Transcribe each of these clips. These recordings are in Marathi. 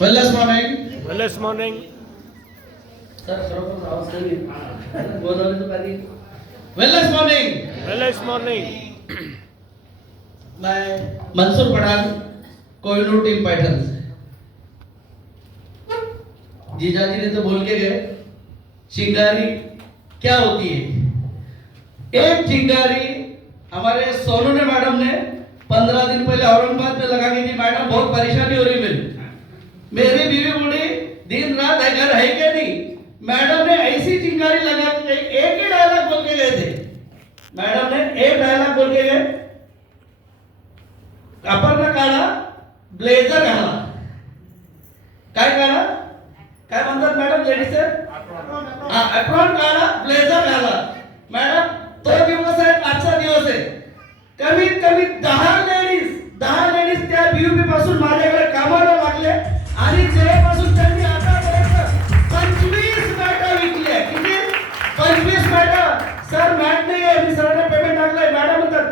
Wellness morning. Wellness morning. Sir सर्वप्रथम आवाज कमी बोलवले तो कधी Wellness morning. Wellness morning. मैं मंसूर पठान कोहिनूर टीम पैठन से। जीजाजी ने तो बोल के गए चिंगारी क्या होती है। एक चिंगारी हमारे सोनू ने मैडम ने 15 दिन पहले औरंगाबाद में लगा के थी। मैडम बहुत परेशानी हो रही मेरी बीवी बोली दिन रात है घर है क्या नहीं। मैडम ने ऐसी चिंगारी लगा के एक ही डायलॉग बोल के गए थे। मैडम ने एक डायलॉग बोल के गए कापड काढा ब्लेझर घाला। काय काढा काय म्हणतात मॅडम लेडीज अप्रॉन काढा ब्लेझर घाला। मॅडम तो दिवस आहे आजचा दिवस आहे। कमीत कमी 10 लेडीज त्या बीयूपी पासून माझ्याकडे कामाला लागले आणि जेव्हापासून त्यांनी आतापर्यंत 25 मॅटा विकल्या। किती 25 मॅटा। सर मॅट नाही आहे मी सरांना पेमेंट टाकलंय। मॅडम म्हणतात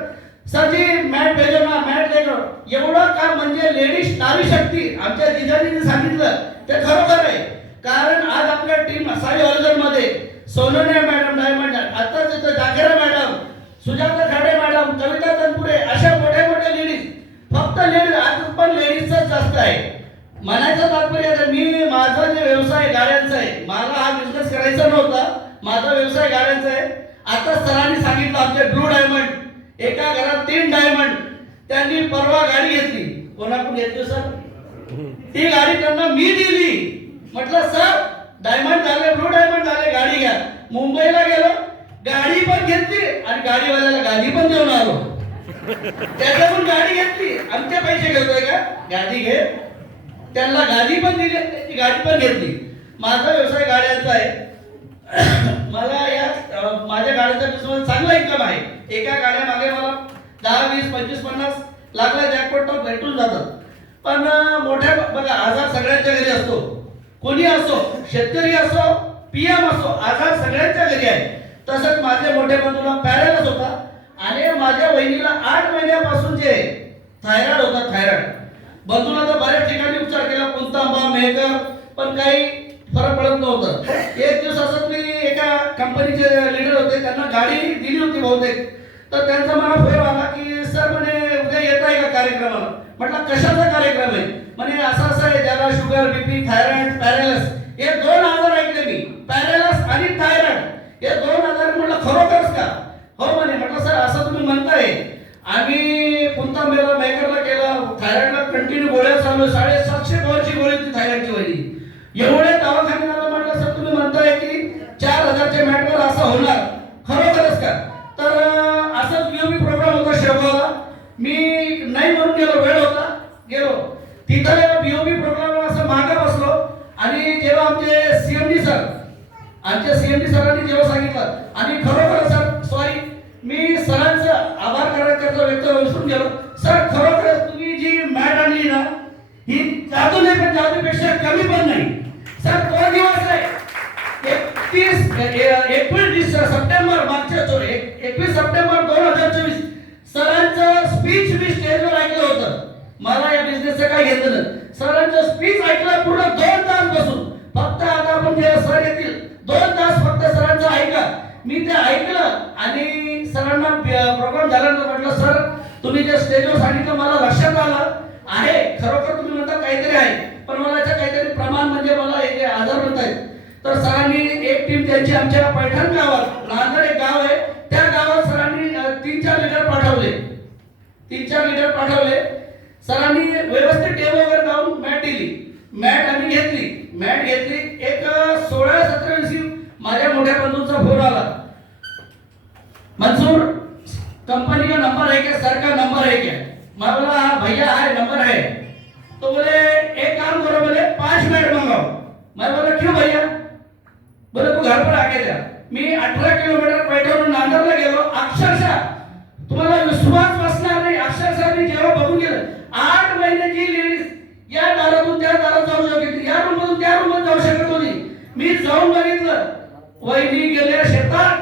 सर जी मॅट भेजो ना मॅट लेकर। एवढं काम म्हणजे लेडीज नारी शक्ती आमच्या जिजाजींनी सांगितलं ते खरोखर आहे। कारण आज आपल्या टीम साई ऑर्गन मध्ये सोनोने मॅडम डायमंड आताच इथं जागेरा मॅडम सुजाता खाडे मॅडम कविता तनपुरे अशा मोठ्या मोठ्या लेडीज फक्त लेडीज आज पण लेडीजच जास्त आहे। म्हणायचं तात्पर्य मी माझा जे व्यवसाय गाड्यांचा आहे मला हा बिझनेस करायचा नव्हता। माझा व्यवसाय गाड्यांचा आहे। आता सरांनी सांगितलं आमचे ब्लू डायमंड एका घरात 3 डायमंड त्यांनी परवा गाडी घेतली। कोणाकडून घेतली सर? ती गाडी त्यांना मी दिली। म्हटलं सर डायमंड झाले ब्लू डायमंड झाले गाडी घ्या। मुंबईला गेलो गाडी पण घेतली आणि गाडीवाल्याला गाडी पण देऊन आलो। त्याच्याकडून गाडी घेतली आमचे पैसे घेतोय का गाडी घे त्यांना गाडी पण दिली त्याची गाडी पण घेतली। माझा व्यवसाय गाड्यांचा आहे। मला या माझ्या गाड्यांचा बिझनेस चांगला इन्कम आहे। एका गाड्या मागे मला 10 20 25 50 लाखला जॅकपॉट तर भेटून जातात। पण मोठ्या बघा आजार सगळ्यांच्या घरी असतो। कोणी असो शेतकरी असो पीएम असो आजार सगळ्यांच्या घरी आहे। तसंच माझे मोठे बंधूला पॅरालिसिस होता आणि माझ्या वहिनीला 8 महिन्यापासून जे थायरॉइड होता थायरॉइड बंधूला तर बऱ्याच ठिकाणी उपचार केला कुंतांबा मेहकर पण काही फरक पडत नव्हतं। एक दिवस असं मी एका कंपनीचे लीडर होते त्यांना गाडी दिली होती बहुतेक तर त्यांचा मला फोन आला की सर म्हणे उद्या येत आहे का कार्यक्रमाला। म्हटलं कशाचा कार्यक्रम आहे? म्हणे असं आहे ज्याला शुगर बीपी थायरॉइड पॅरालिसिस हे 2 आजार ऐकले मी पॅरालिसिस आणि थायरॉइड हे 2 आजार। म्हटलं खरोखरच का? हो म्हणे। म्हटलं सर असं तुम्ही म्हणताय आम्ही कुंतांबेला मेकरला केला थायरॉइडला कंटिन्यू गोळ्या चालू 750 गोळ्याची गोळी होती थायरॉइडची वहिनी एवढे दवाखाने झाला। म्हटलं सर तुम्ही म्हणताय की 4000 च्या मॅटवर असं होणार खरोखरच का? तर असंच बीओबी प्रोग्राम होता शेवगावला मी नाही म्हणून गेलो वेळ होता गेलो तिथं बीओबी प्रोग्राम असं मागे बसलो आणि जेव्हा आमचे सीएमडी सरांनी जेव्हा सांगितलं आणि खरोखर सर सॉरी मी सरांचं आभार करायचा व्यक्त विसरून गेलो। सर खरोखर तुम्ही जी मॅट आणली ना ही जादू नाही पण जादूपेक्षा कमी पण नाही। सर तो दिवस आहे 21 सप्टेंबर मागच्या 21 सप्टेंबर 2024 सरांचं स्पीच मी स्टेजवर ऐकलं होतं। मला या बिझनेसचं काय घेतलं नाही। सरांचं स्पीच ऐकलं पूर्ण 2 तास बसून फक्त आता आपण जेव्हा सर येतील 2 तास फक्त सरांचं ऐका। मी ते ऐकलं आणि सरांना प्रोग्राम झाल्यानंतर म्हटलं सर तुम्ही जे स्टेजवर सांगितलं मला लक्षात आलं आहे खरोखर तुम्ही म्हणता काहीतरी आहे पण मला याचं काहीतरी प्रमाण म्हणजे मला हे जे आजार होत आहेत तर सरांनी एक टीम त्यांची आमच्या पैठण गावात लहानगर एक गाव आहे त्या गावात सरांनी 3-4 लीडर पाठवले। सरांनी व्यवस्थित टेबल वगैरे जाऊन मॅट दिली। मॅट आम्ही घेतली एक 16-17 दिवशी माझ्या मोठ्या बंधूंचा फोन आला मंसूर कंपनी का नंबर है क्या सर का नंबर है क्या? मैं बोला हाँ भैया है नंबर है। तो बोले एक काम करो बोले 5 मिनट मंगाओ। मैं बोला क्यों भैया? बोले तू घर पर आके जा। मी 18 किलोमीटर पैठणहून नांदरला गेलो अक्षरशः तुम्हाला विश्वास बसणार नाही। अक्षरशः मी जेव्हा बघून गेलो 8 महिन्याची लेडीज या दारातून त्या दारात जाऊ शकते या रूममधून त्या रूममध्ये जाऊ शकत होती। मी जाऊन बघितलं वहिनी गेल्या शेतात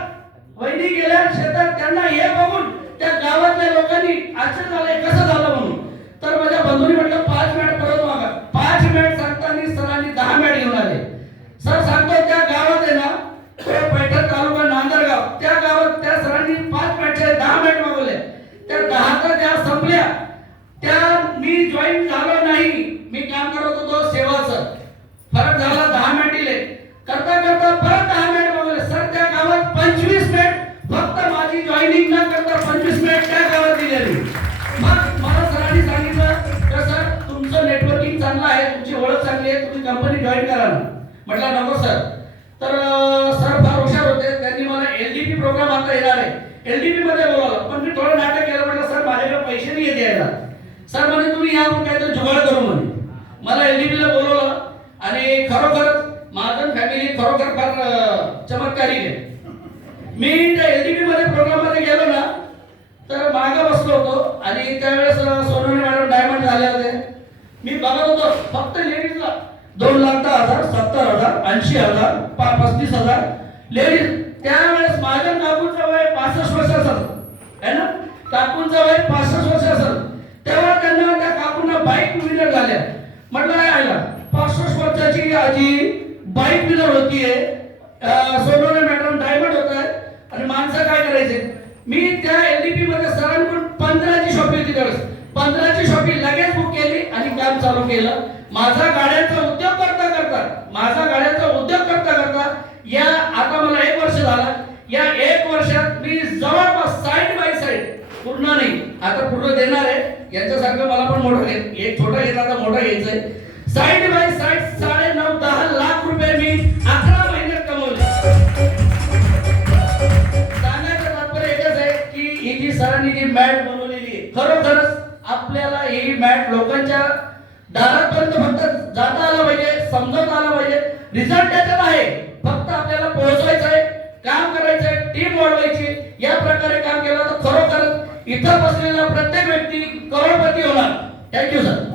त्यांना हे बघून त्या गावातल्या लोकांनी आश्चर्य झालं कसं झालं म्हणून। तर माझ्या बंधूंनी म्हटलं 5 मिनिट परत मागा। 5 मिनिट सांगताना चांगला आहे, तुमची ओळख चांगली आहे, तुम्ही कंपनी जॉईन करा ना. म्हटलं नको सर. तर सर फार हुशार होते, त्यांनी मला LDP प्रोग्राम आता येणार आहे, LDP मध्ये बोलावलं. पण मी थोडं नाटक केलं, म्हटलं सर माझ्याकडे पैसे नाही येत यायला. सर म्हणे तुम्ही या, आपण काहीतरी जुगाड करू म्हणे. मला LDP ला बोलवलं आणि खरोखर महाजन फॅमिली खरोखर फार चमत्कारिक आहे. मी त्या LDP मध्ये प्रोग्राम मध्ये गेलो ना, तर मागे बसलो होतो आणि त्यावेळेस सोनवणे मॅडम डायमंड झाले होते. मी बघत होतो फक्त लेडीजला 2,10,000, 70,000, 80,000, 35,000 लेडीज. त्यावेळेस माझ्या काकूंचं वय 65 वर्षाचं आहे ना, काकूंचं वय 65 वर्षाचं. तेव्हा त्यांना त्या काकूंना बाईक विनर झाल्या. म्हटलं काय आला 65 वर्षाची आजी बाईक विनर होतीये, सोनवणे मॅडम डायमंड होत आहे आणि माणसं काय करायचे. मी त्या LDP मध्ये सरांकडून 15ची शॉपी होती त्यावेळेस, 15ची शॉपी लगेच बुक केली आणि काम चालू केलं. माझा गाड्यांचा उद्योग करता करता या आता मला 1 वर्ष झाला. या 1 वर्षात मी जवळपास साइड बाय साइड, पूर्ण नाही आता पूर्ण देणार आहे, यांच्यासारखं मला पण मोठं एक छोटा घेतला आता मोठा घ्यायचा आहे. साइड बाय साइड 9.5-10 लाख रुपये मी 11 महिन्यात कमवले. सांगायचं तात्पर्य एकच आहे की ही जी सरांनी जी मॅट बनवलेली आहे, खरोखरच आपल्याला ही मॅट लोकांच्या दारापर्यंत फक्त जाता आला पाहिजे, समजवता आला पाहिजे. रिझल्ट त्याच्यात आहे, फक्त आपल्याला पोहोचवायचं आहे, काम करायचं आहे, टीम वाढवायची. या प्रकारे काम केलं तर खरोखर इथं बसलेला प्रत्येक व्यक्ती करोडपती होणार. Thank you sir.